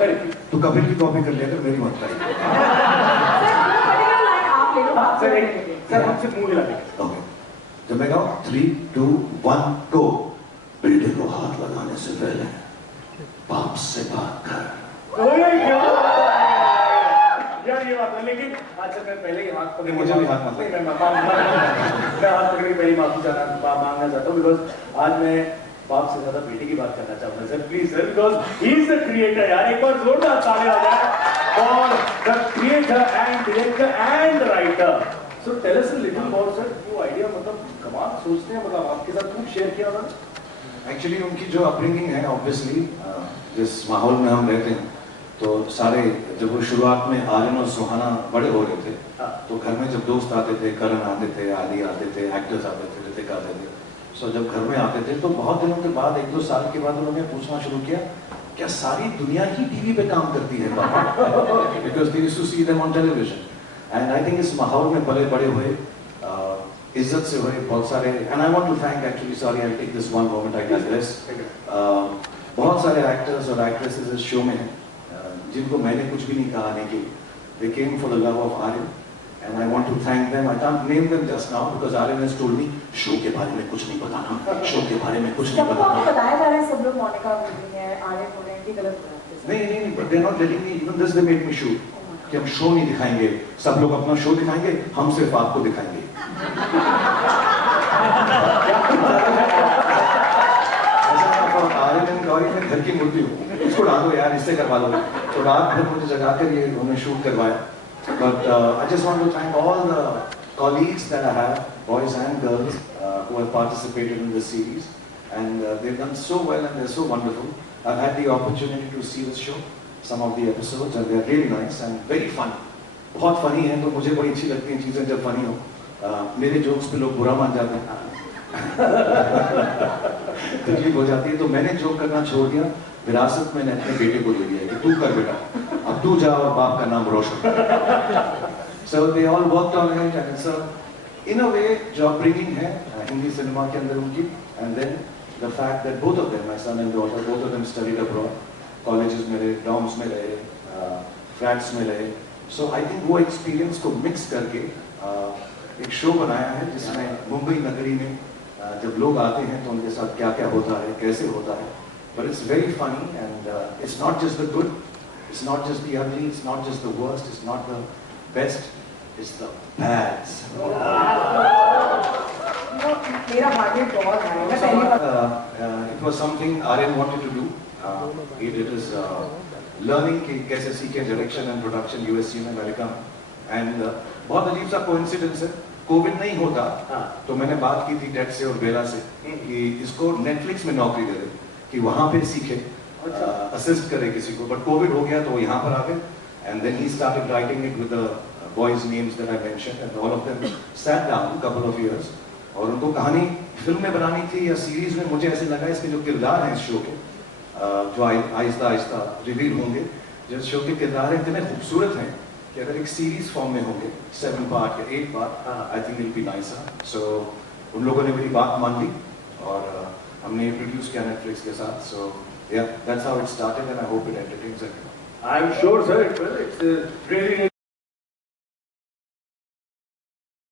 तो कपिल की कॉपी कर लिया कर, मेरी मत करी। सर हमसे मुंह हिला दे। ओके, जब मैं कहूँ 3, 2, 1 गो। बिल्डिंग को हाथ लगाने से पहले बाप से बात कर। यार ये बात है, लेकिन अच्छा मैं पहले ही हाथ पकड़, मुझे भी हाथ मत नहीं, मैं हाथ पकड़ के पहले माफी मांगना चाहता हूँ, बिकॉज आज मैं बाप से ज्यादा बेटे की बात करना चाहूंगा sir, please sir, because he is the creator यार। एक बार जोरदार ताली हो जाए for the creator and director and writer. So tell us a little more sir, वो आइडिया मतलब कमाल सोचते हैं, मतलब आपके साथ खूब शेयर किया उन्होंने। एक्चुअली उनकी जो अपब्रिंगिंग है, ऑब्वियसली जिस माहौल में हम रहते हैं, तो सारे जब वो शुरुआत में आर्यन और सुहाना बड़े हो रहे थे, तो घर में जब दोस्त आते थे, करण आते थे, आदि आते थे, एक्टर्स आते थे, ऋतिक आते थे, सो जब घर में आते थे तो बहुत दिनों के बाद, 1-2 साल के बाद उन्होंने पूछना शुरू किया, क्या सारी दुनिया ही टीवी पे काम करती है पापा? Because they used to see them on television. And I think इस माहौल में पले बड़े हुए, इज्जत से हुए बहुत सारे, and I want to thank actually, sorry I take this one moment, I digress, बहुत सारे एक्टर्स और एक्ट्रेसेस इस शो में हैं जिनको मैंने कुछ भी नहीं कहा आने के लिए। They came for the love of Aryan, and I want to thank them. I can't name them just now because Aryan has told me, show के बारे में कुछ नहीं बताना, शो के बारे में कुछ नहीं बताना। सबको बताया जा रहा है, सब लोग मोनिका बोल है, आर्यन बोल रहे हैं कि गलत बात है। नहीं, but they're not letting me, even this they made me shoot, कि हम शो नहीं दिखाएंगे, सब लोग अपना शो दिखाएंगे, हम सिर्फ आपको दिखाएंगे। आर्यन गौरी में घर की मूर्ति हूँ, इसको डालो यार, इससे करवा लो, तो रात भर मुझे जगा कर ये उन्होंने शूट करवाया। But I just want to thank all the colleagues that I have, boys and girls, who have participated in this series, and they've done so well and they're so wonderful. I've had the opportunity to see this show, some of the episodes, and they're really nice and very funny. बहुत funny है, तो मुझे बड़ी अच्छी लगती हैं चीजें जब funny हो। मेरे जोक्स पे लोग बुरा मान जाते हैं, तकलीफ हो जाती है, तो मैंने जोक करना छोड़ दिया। विरासत मैंने अपने बेटे को दे दिया कि तू कर बेटा, अब तू जा और बाप का नाम रोशन। So they all worked on it, and it's in a way जो upbringing है हिंदी सिनेमा के अंदर उनकी, and then the fact that both of them, my son and daughter, both of them studied abroad, colleges में रहे, dorms में रहे, flats में रहे, so I think वो experience को mix करके एक शो बनाया है जिसमें मुंबई नगरी में जब लोग आते हैं तो उनके साथ क्या क्या होता है, कैसे होता है। But it's very funny, and it's not just the good, it's not just the ugly, it's not just the worst, it's not the best, it's the bads. मेरा भाग्य बहुत है, मैं पहली बार It was something Aryan wanted to do. He did his learning कि कैसे सीखे direction and production USC में, अमेरिका में, एंड बहुत अजीब सा कोइंसिडेंस है, कोविड नहीं होता तो मैंने बात की थी टेड से और बेला से कि इसको नेटफ्लिक्स में नौकरी दे दे कि वहां पे सीखे, असिस्ट करे किसी को, बट कोविड हो गया तो वो यहाँ पर आ गए, and then he started writing it with the boys names that I mentioned, and all of them sat down couple of years, और उनको कहानी फिल्म में बनानी थी या सीरीज में। मुझे ऐसे लगा इसके जो किरदार हैं इस शो के, जो आहिस्ता आहिस्ता रिवील होंगे, जो शो के किरदार हैं इतने खूबसूरत हैं कि अगर एक सीरीज फॉर्म में होंगे 7 पार्ट या 8 part, I think it will be nicer. So उन लोगों ने मेरी बात मान ली और हमने प्रोड्यूस किया नेटफ्लिक्स के साथ। सो yeah, that's how it started, and I hope it entertains everyone. I'm sure, sir, it will. It's really